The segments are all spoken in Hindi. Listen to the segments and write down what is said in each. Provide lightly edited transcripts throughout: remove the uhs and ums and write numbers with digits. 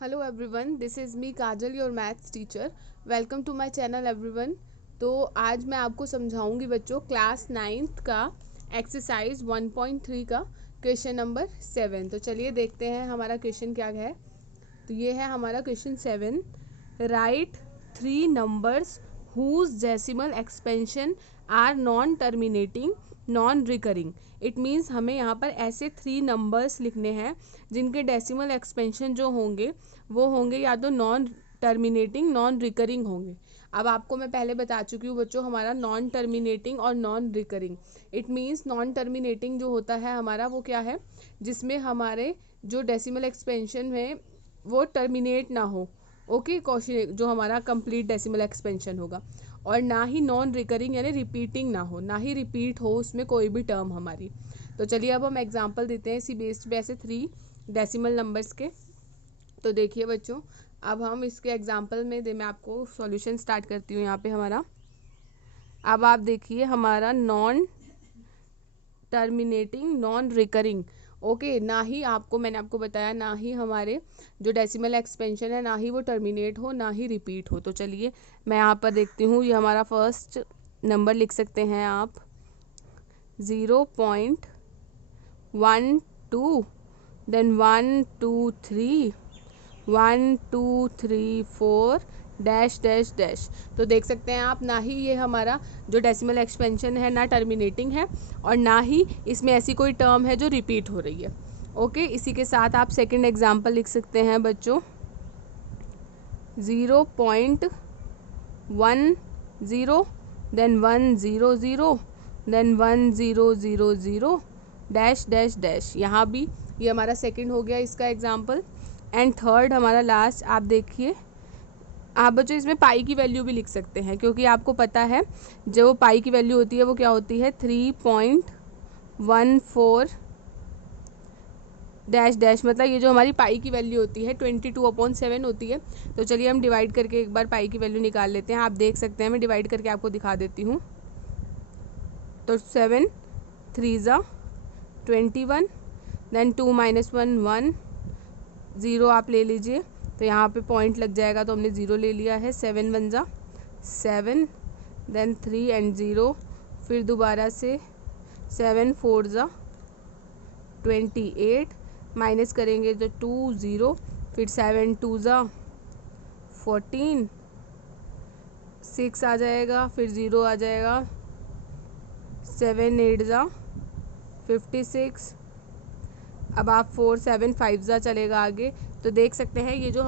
Hello everyone, this is me Kajal, your maths teacher. Welcome to my channel everyone. तो आज मैं आपको समझाऊंगी बच्चों क्लास 9th का एक्सरसाइज 1.3 का क्वेश्चन नंबर 7। तो चलिए देखते हैं हमारा क्वेश्चन क्या है। तो ये है हमारा question 7। Write 3 numbers whose decimal expansion are non terminating non recurring. It means हमें यहाँ पर ऐसे 3 नंबर्स लिखने हैं जिनके डेसिमल एक्सपेंशन जो होंगे वो होंगे या तो नॉन टर्मिनेटिंग नॉन रिकरिंग होंगे। अब आपको मैं पहले बता चुकी हूँ बच्चों हमारा नॉन टर्मिनेटिंग और non recurring. It means non terminating जो होता है हमारा वो क्या है, जिसमें हमारे जो डेसिमल एक्सपेंशन है वो टर्मिनेट ना हो। ओके क्वेश्चन जो हमारा कंप्लीट डेसिमल एक्सपेंशन होगा, और ना ही नॉन रिकरिंग यानी रिपीटिंग ना हो, ना ही रिपीट हो उसमें कोई भी टर्म हमारी। तो चलिए अब हम एग्जांपल देते हैं इसी बेस्ड पे ऐसे 3 डेसिमल नंबर्स के। तो देखिए बच्चों, अब हम इसके एग्जांपल में मैं आपको सॉल्यूशन स्टार्ट करती हूँ यहाँ पे हमारा। अब आप देखिए हमारा non terminating non recurring. Okay, ना ही आपको मैंने आपको बताया ना ही हमारे जो डेसिमल एक्सपेंशन है ना ही वो टर्मिनेट हो ना ही रिपीट हो। तो चलिए मैं यहाँ पर देखती हूँ, ये हमारा फर्स्ट नंबर लिख सकते हैं आप 0.12, देन 1 2 3 1 2 3 4 डैश डैश डैश। तो देख सकते हैं आप, ना ही ये हमारा जो डेसिमल एक्सपेंशन है ना टर्मिनेटिंग है और ना ही इसमें ऐसी कोई टर्म है जो रिपीट हो रही है। ओके, इसी के साथ आप सेकंड एग्जांपल लिख सकते हैं बच्चों 0.10, then 100, then 1000 dash dash dash. यहाँ भी ये हमारा सेकंड हो गया इसका एग्जांपल। एंड थर्ड हमारा लास्ट आप देखिए, आप बच्चों इसमें पाई की वैल्यू भी लिख सकते हैं क्योंकि आपको पता है जो पाई की वैल्यू होती है वो क्या होती है 3.14 डैश डैश। मतलब ये जो हमारी पाई की वैल्यू होती है 22/7 होती है। तो चलिए हम डिवाइड करके एक बार पाई की वैल्यू निकाल लेते हैं। आप देख सकते हैं, मैं डिवाइड करके आपको दिखा देती हूँ। तो 7 3 21, देन 2 - 1 1 0 आप ले लीजिए। तो यहाँ पे पॉइंट लग जाएगा तो हमने 0 ले लिया है। 7 1 7, देन 3 एंड 0, फिर दोबारा से 7 4 28, माइनस करेंगे तो 2 0, फिर 7 2 14, 6 आ जाएगा, फिर 0 आ जाएगा, 7 8 56। अब आप 4 7 5 चलेगा आगे। तो देख सकते हैं ये जो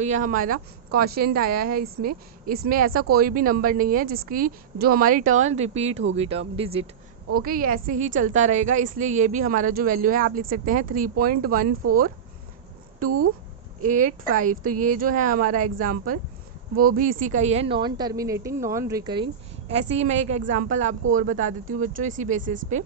ये हमारा क्वोशिएंट आया है इसमें ऐसा कोई भी नंबर नहीं है जिसकी जो हमारी टर्म रिपीट होगी, टर्म डिजिट। ओके, ये ऐसे ही चलता रहेगा, इसलिए ये भी हमारा जो वैल्यू है आप लिख सकते हैं 3.1425। तो ये जो है हमारा एग्जाम्पल वो भी इसी का ही है, नॉन टर्मिनेटिंग नॉन रिकरिंग। ऐसे ही मैं एक एग्जाम्पल आपको और बता देती हूँ बच्चों इसी बेसिस पे।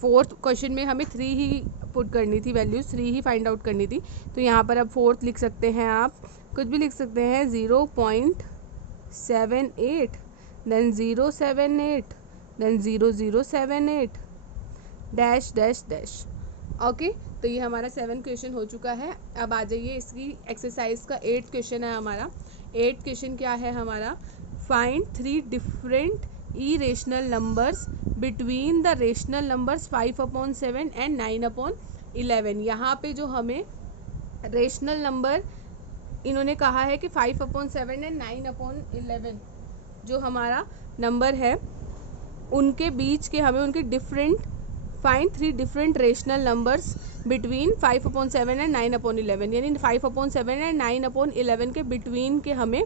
फोर्थ क्वेश्चन में हमें 3 ही पुट करनी थी, वैल्यूज 3 ही फाइंड आउट करनी थी। तो यहाँ पर अब फोर्थ लिख सकते हैं, आप कुछ भी लिख सकते हैं 0.78, then 078, then 0078 dash dash dash. Okay, तो ये हमारा 7 क्वेश्चन हो चुका है। अब आ जाइए इसकी एक्सरसाइज का 8 क्वेश्चन है हमारा। 8 क्वेश्चन क्या है हमारा, find 3 different irrational numbers between the rational numbers 5/7 and 9/11। यहाँ पे जो हमें रेशनल नंबर इन्होंने कहा है कि 5/7 एंड 9/11 जो हमारा नंबर है उनके बीच के हमें उनके different find 3 different rational numbers between 5/7 and 9/11, यानी 5/7 एंड 9/11 के बिटवीन के हमें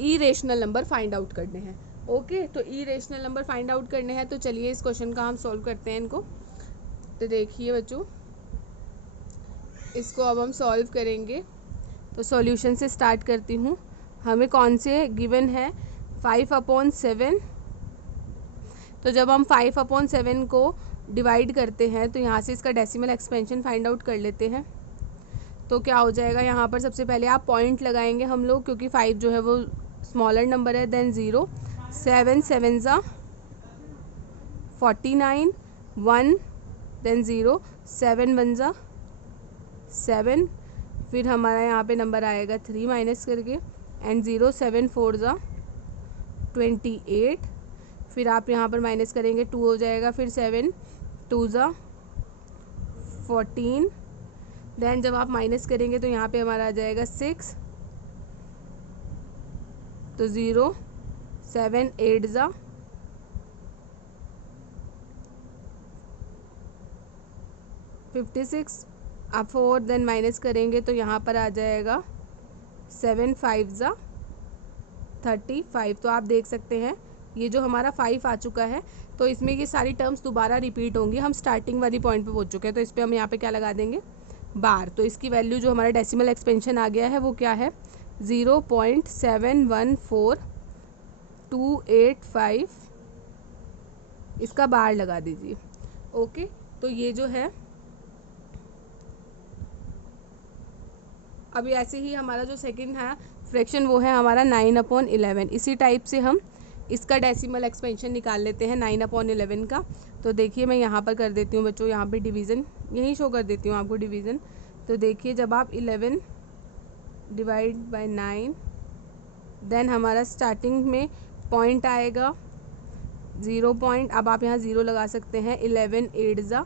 इरेशनल नंबर फाइंड आउट करने हैं। ओके, तो इरेशनल नंबर फाइंड आउट करने हैं। तो चलिए इस क्वेश्चन का हम सॉल्व करते हैं इनको। तो देखिए बच्चों, इसको अब हम सॉल्व करेंगे। तो सॉल्यूशन से स्टार्ट करती हूँ। हमें कौन से गिवन है 5/7। तो जब हम 5/7 को डिवाइड करते हैं तो यहाँ से इसका डेसिमल एक्सपेंशन फाइंड आउट कर लेते हैं। तो क्या हो जाएगा, यहाँ पर सबसे पहले आप पॉइंट लगाएंगे हम लोग क्योंकि 5 जो है वो स्मॉलर नंबर है। देन 0, 7 7 49, 1, देन 0, 7 1 7, फिर हमारा यहाँ पे नंबर आएगा 3 माइनस करके, एंड 0 7 4 ज़ा 28। फिर आप यहाँ पर माइनस करेंगे 2 हो जाएगा, फिर 7 2 ज़ा 14। देन जब आप माइनस करेंगे तो यहाँ पे हमारा आ जाएगा 6, तो 0 7 8 ज़ा 56। आप 4 देन माइनस करेंगे तो यहाँ पर आ जाएगा 7 5 ज़ा 35। तो आप देख सकते हैं ये जो हमारा 5 आ चुका है, तो इसमें ये सारी टर्म्स दोबारा रिपीट होंगी। हम स्टार्टिंग वाली पॉइंट पे पहुँच चुके हैं, तो इस पर हम यहाँ पे क्या लगा देंगे, बार। तो इसकी वैल्यू जो हमारा डेसिमल एक्सपेंशन आ गया है वो क्या है, 0.714285। इसका बार लगा दीजिए। ओके, तो ये जो है अभी ऐसे ही हमारा जो सेकंड है फ्रैक्शन वो है हमारा 9/11। इसी टाइप से हम इसका डेसिमल एक्सपेंशन निकाल लेते हैं 9/11 का। तो देखिए मैं यहाँ पर कर देती हूँ बच्चों, यहाँ पे डिवीज़न यहीं शो कर देती हूँ आपको डिवीज़न। तो देखिए जब आप 11 डिवाइड बाय 9, देन हमारा स्टार्टिंग में पॉइंट आएगा 0 पॉइंट, अब आप यहाँ 0 लगा सकते हैं। 11 8 ज़ा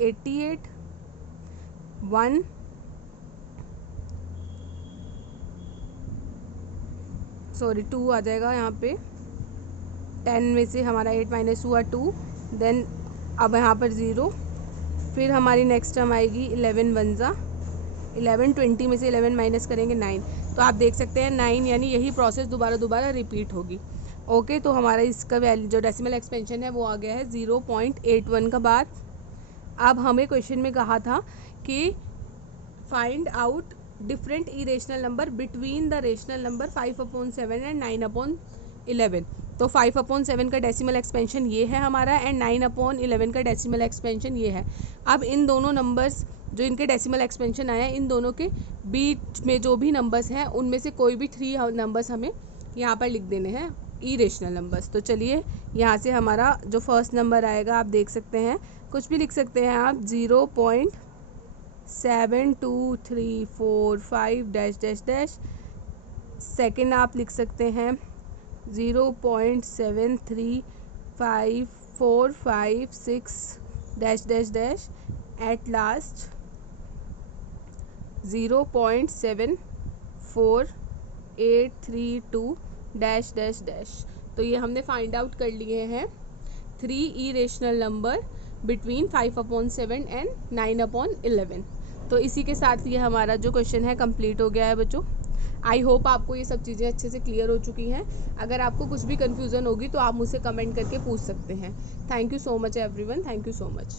88, 1 सॉरी 2 आ जाएगा यहाँ पे। 10 में से हमारा 8 माइनस हुआ 2, देन अब यहाँ पर 0। फिर हमारी नेक्स्ट टर्म आएगी 11 1 ज़ा 11, 20 में से 11 माइनस करेंगे 9। तो आप देख सकते हैं 9, यानी यही प्रोसेस दोबारा रिपीट होगी। ओके, तो हमारा इसका वैल्यू जो डेसिमल एक्सपेंशन है वो आ गया है 0.81 का बार। अब हमें क्वेश्चन में कहा था कि find out different irrational number between the rational number 5/7 and 9/11। तो 5/7 का डेसिमल एक्सपेंशन ये है हमारा, एंड 9/11 का डेसिमल एक्सपेंशन ये है। अब इन दोनों नंबर्स जो इनके डेसिमल एक्सपेंशन आया है, इन दोनों के बीच में जो भी नंबर्स हैं उनमें से कोई भी 3 नंबर्स हमें यहाँ पर लिख देने हैं इरेशनल नंबर्स। तो चलिए यहाँ से हमारा जो फर्स्ट नंबर आएगा आप देख सकते हैं, कुछ भी लिख सकते हैं आप, 0.7234 डैश डैश डैश। सेकेंड आप लिख सकते हैं 0.735456 dash dash dash. At last 0.74832 dash dash dash. तो ये हमने फाइंड आउट कर लिए हैं 3 इरेशनल नंबर बिटवीन 5/7 एंड 9/11। तो इसी के साथ ये हमारा जो क्वेश्चन है कंप्लीट हो गया है बच्चों। आई होप आपको ये सब चीज़ें अच्छे से क्लियर हो चुकी हैं। अगर आपको कुछ भी कन्फ्यूज़न होगी तो आप मुझसे कमेंट करके पूछ सकते हैं। Thank you so much everyone, thank you so much.